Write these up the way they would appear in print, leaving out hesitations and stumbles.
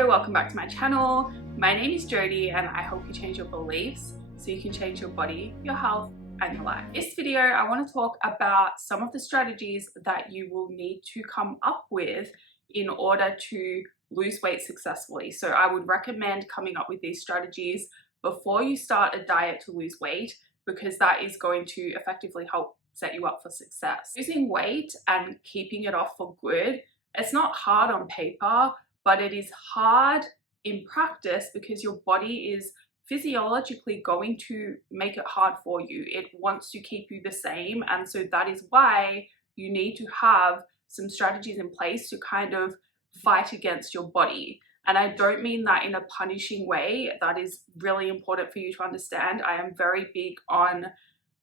Hello, welcome back to my channel. My name is Jodie and I help you change your beliefs so you can change your body, your health and your life. In this video, I want to talk about some of the strategies that you will need to come up with in order to lose weight successfully. So I would recommend coming up with these strategies before you start a diet to lose weight, because that is going to effectively help set you up for success. Losing weight and keeping it off for good, it's not hard on paper, but it is hard in practice because your body is physiologically going to make it hard for you. It wants to keep you the same, and so that is why you need to have some strategies in place to kind of fight against your body. And I don't mean that in a punishing way. That is really important for you to understand. I am very big on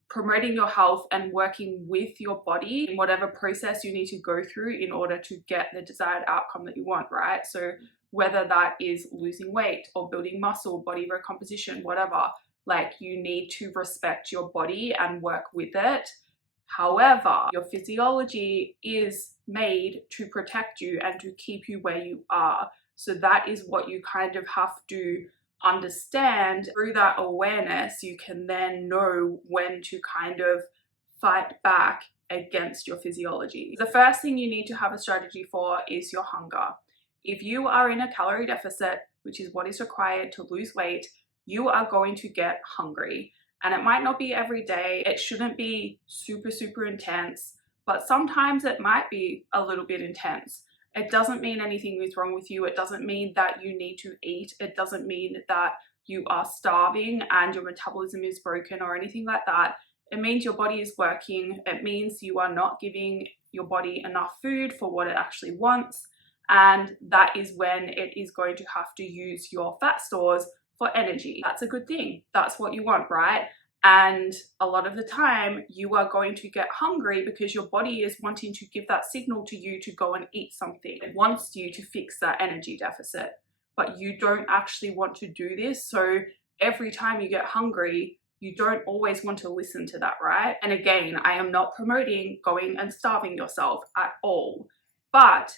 promoting your health and working with your body in whatever process you need to go through in order to get the desired outcome that you want, right? So whether that is losing weight or building muscle, body recomposition, whatever, like, you need to respect your body and work with it. However, your physiology is made to protect you and to keep you where you are. So that is what you kind of have to understand. Through that awareness, you can then know when to kind of fight back against your physiology. The first thing you need to have a strategy for is your hunger. If you are in a calorie deficit, which is what is required to lose weight, you are going to get hungry. And it might not be every day. It shouldn't be super intense, but sometimes it might be a little bit intense. It doesn't mean anything is wrong with you. It doesn't mean that you need to eat. It doesn't mean that you are starving and your metabolism is broken or anything like that. It means your body is working. It means you are not giving your body enough food for what it actually wants. And that is when it is going to have to use your fat stores for energy. That's a good thing. That's what you want, right? And a lot of the time you are going to get hungry because your body is wanting to give that signal to you to go and eat something. It wants you to fix that energy deficit, but you don't actually want to do this. So every time you get hungry, you don't always want to listen to that, right? And again, I am not promoting going and starving yourself at all, but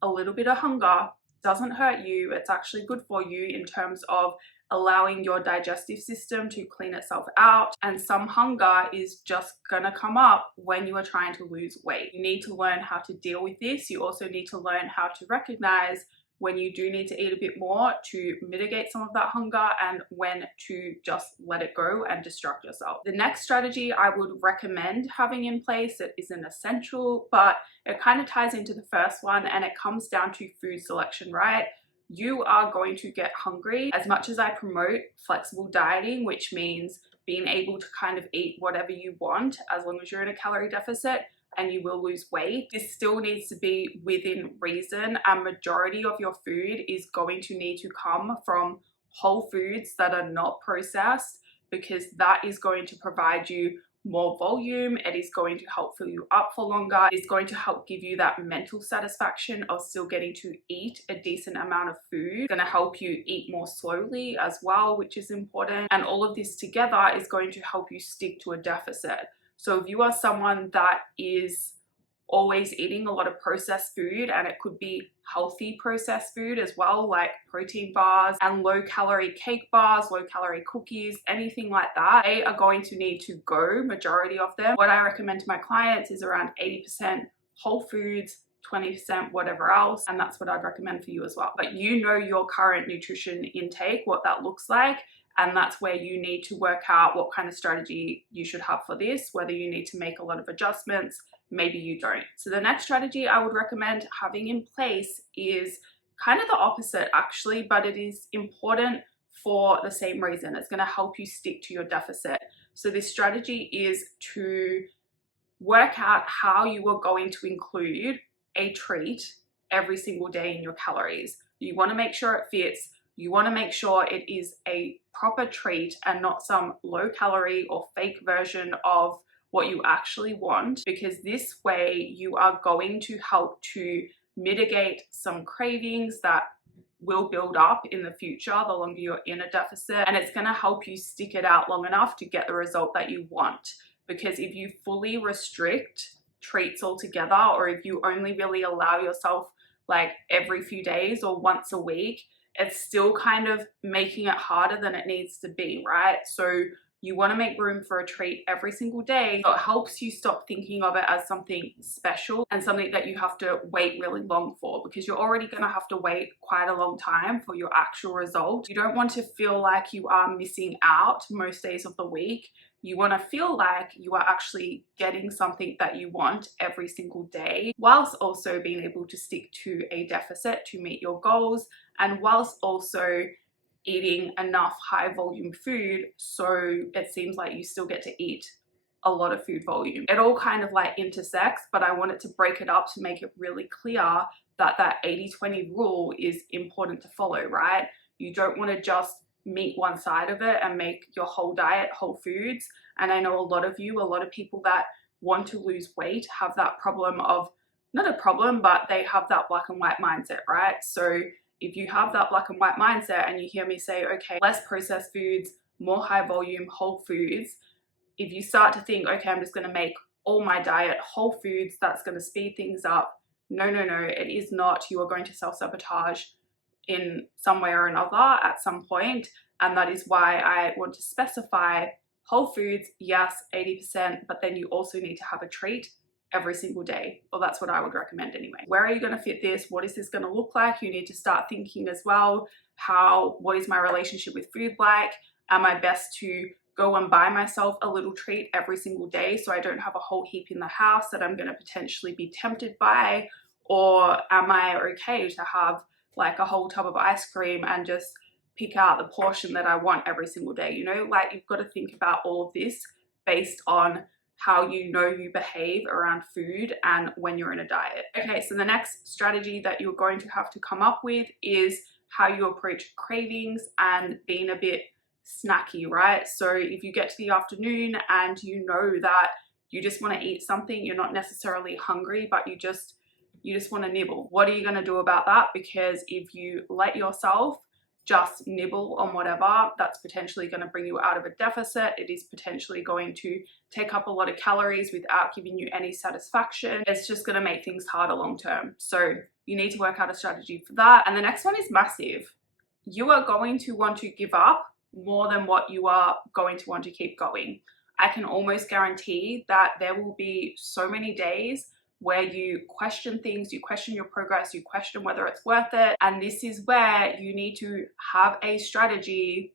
a little bit of hunger doesn't hurt you. It's actually good for you in terms of allowing your digestive system to clean itself out. And some hunger is just gonna come up when you are trying to lose weight. You need to learn how to deal with this. You also need to learn how to recognize when you do need to eat a bit more to mitigate some of that hunger and when to just let it go and distract yourself. The next strategy I would recommend having in place, it isn't essential, but it kind of ties into the first one, and it comes down to food selection, right? You are going to get hungry. As much as I promote flexible dieting, which means being able to kind of eat whatever you want as long as you're in a calorie deficit and you will lose weight, this still needs to be within reason. A majority of your food is going to need to come from whole foods that are not processed, because that is going to provide you more volume. It is going to help fill you up for longer. It's going to help give you that mental satisfaction of still getting to eat a decent amount of food. It's going to help you eat more slowly as well, which is important. And all of this together is going to help you stick to a deficit. So if you are someone that is always eating a lot of processed food, and it could be healthy processed food as well, like protein bars and low calorie cake bars, low calorie cookies, anything like that, they are going to need to go, majority of them. What I recommend to my clients is around 80% whole foods, 20% whatever else, and that's what I'd recommend for you as well. But you know your current nutrition intake, what that looks like, and that's where you need to work out what kind of strategy you should have for this, whether you need to make a lot of adjustments, maybe you don't. So the next strategy I would recommend having in place is kind of the opposite actually, but it is important for the same reason. It's going to help you stick to your deficit. So this strategy is to work out how you are going to include a treat every single day in your calories. You want to make sure it fits. You want to make sure it is a proper treat and not some low calorie or fake version of what you actually want, because this way you are going to help to mitigate some cravings that will build up in the future the longer you're in a deficit, and it's going to help you stick it out long enough to get the result that you want. Because if you fully restrict treats altogether, or if you only really allow yourself like every few days or once a week, it's still kind of making it harder than it needs to be, right? So you want to make room for a treat every single day. So it helps you stop thinking of it as something special and something that you have to wait really long for, because you're already going to have to wait quite a long time for your actual result. You don't want to feel like you are missing out most days of the week. You want to feel like you are actually getting something that you want every single day, whilst also being able to stick to a deficit to meet your goals, and whilst also eating enough high volume food so it seems like you still get to eat a lot of food volume. It all kind of like intersects, but I wanted to break it up to make it really clear that that 80-20 rule is important to follow, right? You don't want to just meet one side of it and make your whole diet whole foods. And I know a lot of people that want to lose weight have that problem of, not a problem, but they have that black and white mindset, right? So if you have that black and white mindset and you hear me say, okay, less processed foods, more high volume whole foods, if you start to think, okay, I'm just going to make all my diet whole foods, that's going to speed things up. No, it is not. You are going to self-sabotage in some way or another at some point. And that is why I want to specify whole foods, yes, 80%, but then you also need to have a treat every single day. Well, that's what I would recommend anyway. Where are you going to fit this? What is this going to look like? You need to start thinking as well, what is my relationship with food like? Am I best to go and buy myself a little treat every single day so I don't have a whole heap in the house that I'm going to potentially be tempted by? Or am I okay to have like a whole tub of ice cream and just pick out the portion that I want every single day? You know, like you've got to think about all of this based on how you know you behave around food and when you're in a diet. Okay, so the next strategy that you're going to have to come up with is how you approach cravings and being a bit snacky, right? So if you get to the afternoon and you know that you just want to eat something, you're not necessarily hungry, but you just want to nibble. What are you going to do about that? Because if you let yourself just nibble on whatever, that's potentially going to bring you out of a deficit. It is potentially going to take up a lot of calories without giving you any satisfaction. It's just going to make things harder long term. So you need to work out a strategy for that. And the next one is massive. You are going to want to give up more than what you are going to want to keep going. I can almost guarantee that there will be so many days where you question things, you question your progress, you question whether it's worth it. And this is where you need to have a strategy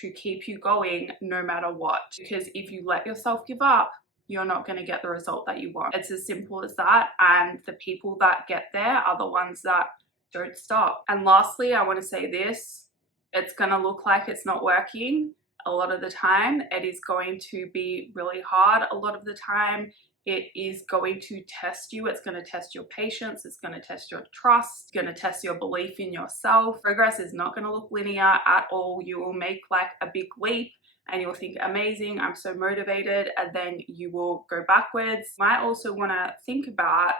to keep you going no matter what. Because if you let yourself give up, you're not going to get the result that you want. It's as simple as that. And the people that get there are the ones that don't stop. And lastly, I want to say this, it's going to look like it's not working a lot of the time. It is going to be really hard a lot of the time. It is going to test you. It's going to test your patience. It's going to test your trust. It's going to test your belief in yourself. Progress is not going to look linear at all. You will make like a big leap and you'll think, amazing, I'm so motivated, and then you will go backwards. You might also want to think about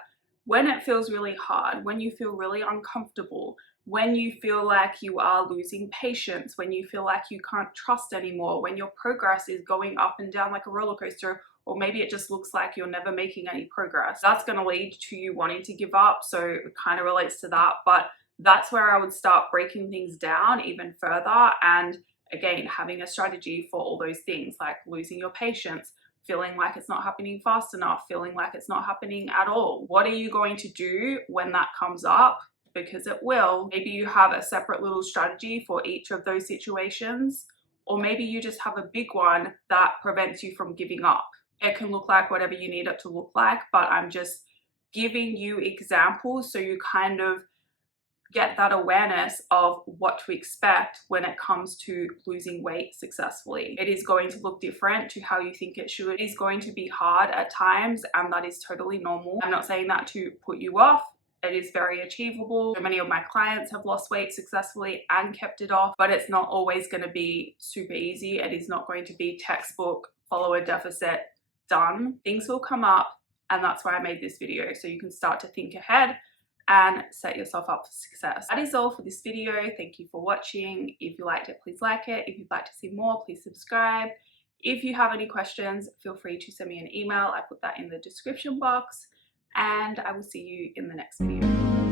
when it feels really hard, when you feel really uncomfortable, when you feel like you are losing patience, when you feel like you can't trust anymore, when your progress is going up and down like a roller coaster, or maybe it just looks like you're never making any progress. That's going to lead to you wanting to give up. So it kind of relates to that, but that's where I would start breaking things down even further. And again, having a strategy for all those things, like losing your patience, feeling like it's not happening fast enough, feeling like it's not happening at all. What are you going to do when that comes up? Because it will. Maybe you have a separate little strategy for each of those situations, or maybe you just have a big one that prevents you from giving up. It can look like whatever you need it to look like, but I'm just giving you examples so you kind of get that awareness of what to expect when it comes to losing weight successfully. It is going to look different to how you think it should. It is going to be hard at times, and that is totally normal. I'm not saying that to put you off. It is very achievable. So many of my clients have lost weight successfully and kept it off, but it's not always going to be super easy. It is not going to be textbook, follow a deficit, done. Things will come up, and that's why I made this video, so you can start to think ahead and set yourself up for success. That is all for this video. Thank you for watching. If you liked it, please like it. If you'd like to see more, please subscribe. If you have any questions, feel free to send me an email. I put that in the description box, and I will see you in the next video.